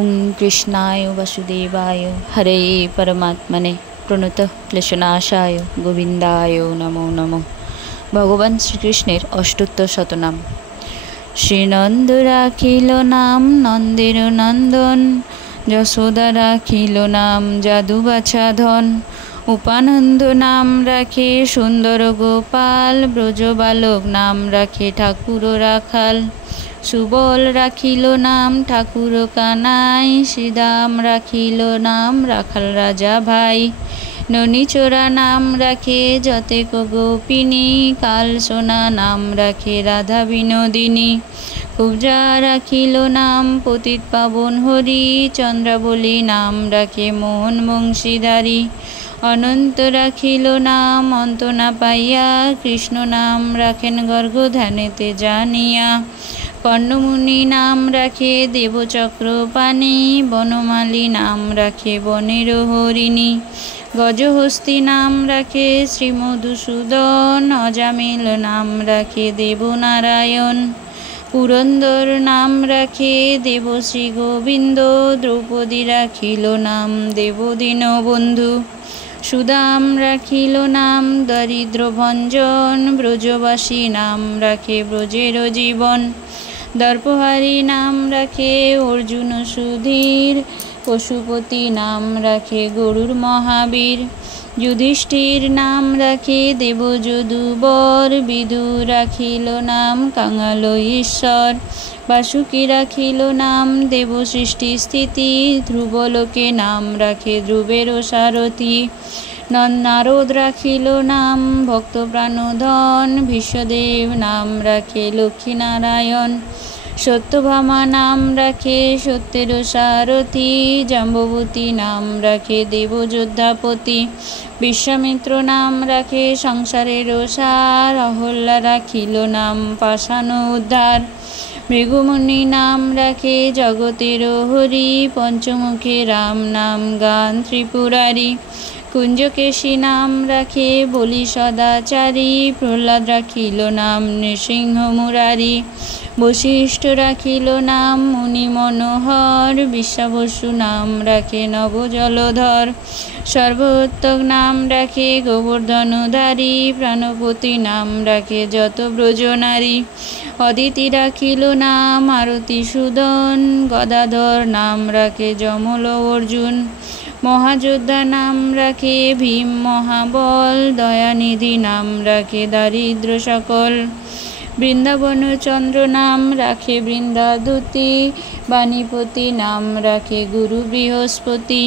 ওং কৃষ্ণায় বাসুদেবায় হরে পরমাত্মনে প্রণতঃ ক্লেশনাশায় গোবিন্দায় নমো নমঃ। ভগবান শ্রীকৃষ্ণের অষ্টোত্তর শতনাম। শ্রীনন্দ রাখিল নাম নন্দের নন্দন, যশোদা রাখিল নাম যাদু বাছাধন, উপানন্দ নাম রাখে সুন্দর গোপাল, ব্রজ বালক নাম রাখে ঠাকুর রাখাল, সুবল রাখিল নাম ঠাকুর কানাই, শ্রীদাম রাখিল নাম রাখাল রাজা ভাই, ননীচোরা নাম রাখে যতেক গোপিনী, কাল সোনা নাম রাখে রাধা বিনোদিনী, কুব্জা রাখিল নাম পতিত পাবন হরি, চন্দ্রাবলী নাম রাখে মোহন বংশীধারী, অনন্ত রাখিল নাম অন্ত না পাইয়া, কৃষ্ণ নাম রাখেন গর্গ ধ্যানেতে জানিয়া, কর্ণমুনি নাম রাখে দেবচক্রপাণি, বনমালী নাম রাখে বনের হরিণী, গজহস্তি নাম রাখে শ্রীমধুসূদন, অজামিল নাম রাখে দেবনারায়ণ, পুরন্দর নাম রাখে দেবশ্রী গোবিন্দ, দ্রৌপদী রাখিল নাম দেবদীনবন্ধু, সুদাম রাখিল নাম দরিদ্র ভঞ্জন, ব্রজবাসী নাম রাখে ব্রজের জীবন, দর্পহারী নাম রাখে অর্জুন সুধীর, পশুপতি নাম রাখে গরুর মহাবীর, যুধিষ্ঠির নাম রাখে দেবযদুবর, বিদুর রাখিল নাম কাঙাল ঈশ্বর, বাসুকী রাখিল নাম দেব সৃষ্টি স্থিতি, ধ্রুবলোকে নাম রাখে ধ্রুবের সারথি, নারদ রাখিল নাম ভক্ত প্রাণধন, ভীষ্মদেব নাম রাখে লক্ষ্মীনারায়ণ, সত্যভামা নাম রাখে সত্যের সারথি, জাম্ববতী নাম রাখে দেবযোদ্ধাপতি, বিশ্বামিত্র নাম রাখে সংসারের সার, অহল্যা রাখিল নাম পাষাণ উদ্ধার, মৃগমুনি নাম রাখে জগতের হরি, পঞ্চমুখে রাম নাম গান ত্রিপুরারি, কুঞ্জকেশী নাম রাখে বলি সদাচারী, প্রহ্লাদ রাখিল নাম নৃসিংহ মুরারি, বশিষ্ঠ রাখিল নাম মুনি মনোহর, বিশ্বাবসু নাম রাখে নব জলধর, সর্বোত্তক নাম রাখে গোবর্ধনধারী, প্রাণপতি নাম রাখে যত ব্রজনারী, অদিতি রাখিল নাম আরতি সুদন, গদাধর নাম রাখে যমল অর্জুন, মহাযোদ্ধা নাম রাখে ভীম মহাবল, দয়ানিধি নাম রাখে দারিদ্র সকল, বৃন্দাবন চন্দ্র নাম রাখে বৃন্দাদূতি, বাণীপতি নাম রাখে গুরু বৃহস্পতি,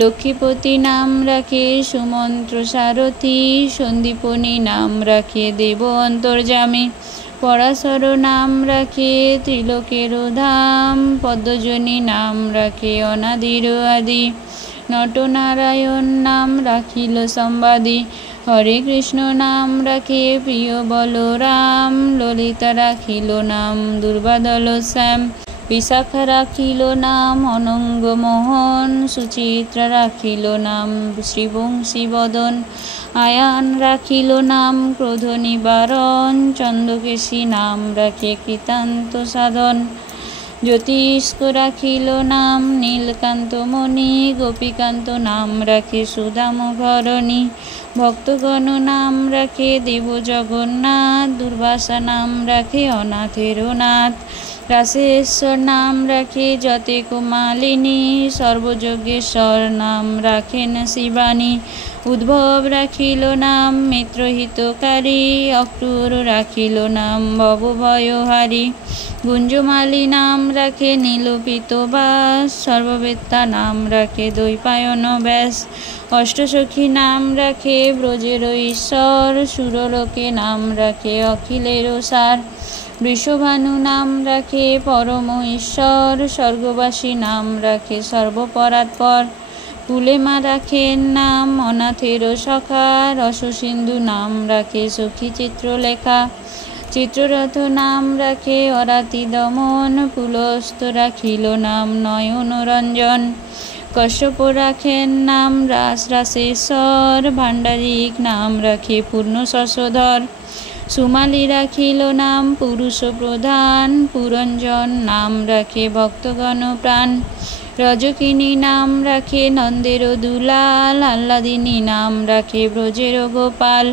লক্ষ্মীপতি নাম রাখে সুমন্ত্র সারথি, সন্দীপনী নাম রাখে দেব অন্তর্যামী, পরাশর নাম রাখে ত্রিলোকের ধাম, পদ্মজনী নাম রাখে অনাদির আদি, নটনারায়ণ নাম রাখিল সম্বাদী, হরে কৃষ্ণ নাম রাখে প্রিয় বলরাম, ললিতা রাখিল নাম দুর্বাদল শ্যাম, বিশাখা রাখিল নাম অনঙ্গ মোহন, সুচিত্রা রাখিল নাম শ্রীবংশী বদন, আয়ান রাখিল নাম ক্রোধ নিবারণ, চন্দ্রকেশী নাম রাখে কৃতান্ত সাধন, জ্যোতিষ্ক রাখিল নাম নীলকান্ত মণি, গোপীকান্ত নাম রাখে সুদাম ঘরণী, ভক্তগণ নাম রাখে দেব জগন্নাথ, দুর্বাসা নাম রাখে অনাথের নাথ, রাসেশ্বর নাম রাখে যতেক মালিনী, সর্বযজ্ঞেশ্বর নাম রাখেন শিবানী, উদ্ভব রাখিল নাম মিত্রহিতকারী, অক্রূর রাখিল নাম ভবভয়হারী, গুঞ্জমালী নাম রাখে নীলপিত বাস, সর্ববেত্তা নাম রাখে দ্বৈপায়ন ব্যাস, অষ্টসখী নাম রাখে ব্রজের ঈশ্বর, সুরলোকে নাম রাখে অখিলের সার, বৃষভানু নাম রাখে পরম ঈশ্বর, স্বর্গবাসী নাম রাখে সর্বপরাৎপর, কুলেমা রাখেন নাম অনাথের সখা, রসসিন্ধু নাম রাখে সখী চিত্রলেখা, চিত্ররথ নাম রাখে অরাতি দমন, পুলস্ত রাখিল নাম নয়ন রঞ্জন, কশ্যপ রাখেন নাম রাসেশ্বর, ভাণ্ডারিক নাম রাখে পূর্ণ শশধর, সুমালী রাখিল নাম পুরুষ প্রধান, পুরঞ্জন নাম রাখে ভক্তগণ প্রাণ, রজকিনী নাম রাখে নন্দের দুলাল, আহ্লাদিনী নাম রাখে ব্রজের গোপাল।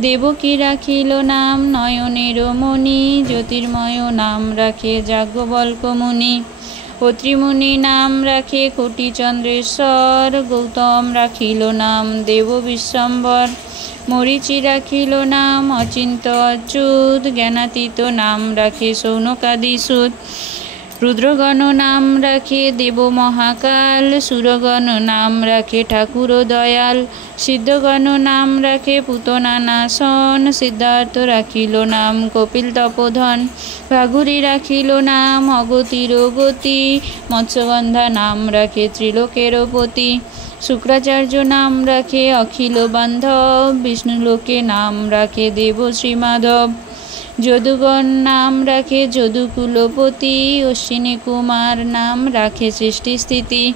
দেবকী রাখিল নাম নয়নের মণি, জ্যোতির্ময় নাম রাখে যাজ্ঞবল্ক্য মুনি। অত্রিমুনি নাম রাখে কোটি চন্দ্রেশ্বর, গৌতম রাখিল নাম দেব বিশ্বম্বর। মরীচি রাখিল নাম অচিন্ত অচ্যুত, জ্ঞানাতীত নাম রাখে সৌনকাদি সুত। রুদ্রগণ নাম রাখে দেব মহাকাল, সুরগণ নাম রাখে ঠাকুর দয়াল। সিদ্ধগণ নাম রাখে পুতনা নাশন, সিদ্ধার্থ রাখিল নাম কপিল তপোধন। ভাগুরী রাখিল নাম অগতির গতি, মৎস্যগন্ধা নাম রাখে ত্রিলোকের পতি। শুক্রাচার্য নাম রাখে অখিল বান্ধব, বিষ্ণুলোকে নাম রাখে দেব শ্রীমাধব। যদুগণ নাম রাখে যদুকুলপতি, অশ্বিনী কুমার নাম রাখে সৃষ্টি স্থিতি।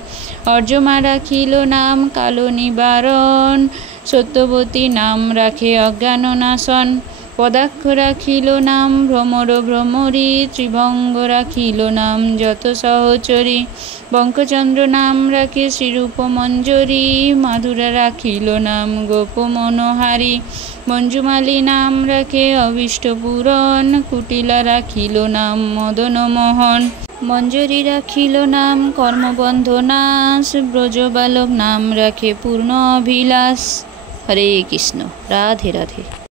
অর্যমা রাখিল নাম কালো নিবারণ, সত্যবতী নাম রাখে অজ্ঞান নাশন। পদাক্ষ রাখিল নাম ভ্রমর ভ্রমরী, ত্রিভঙ্গ রাখিল নাম যত সহচরী। বঙ্কচন্দ্র নাম রাখে শ্রীরূপ মঞ্জরী, মাধুরা রাখিল নাম গোপ মনোহারী। মঞ্জুমালী নাম রাখে অভীষ্ট পূরণ, কুটিলা রাখিল নাম মদন মোহন। মঞ্জরী রাখিল নাম কর্মবন্ধ নাশ, ব্রজবালক নাম রাখে পূর্ণ অভিলাষ। হরে কৃষ্ণ। রাধে রাধে।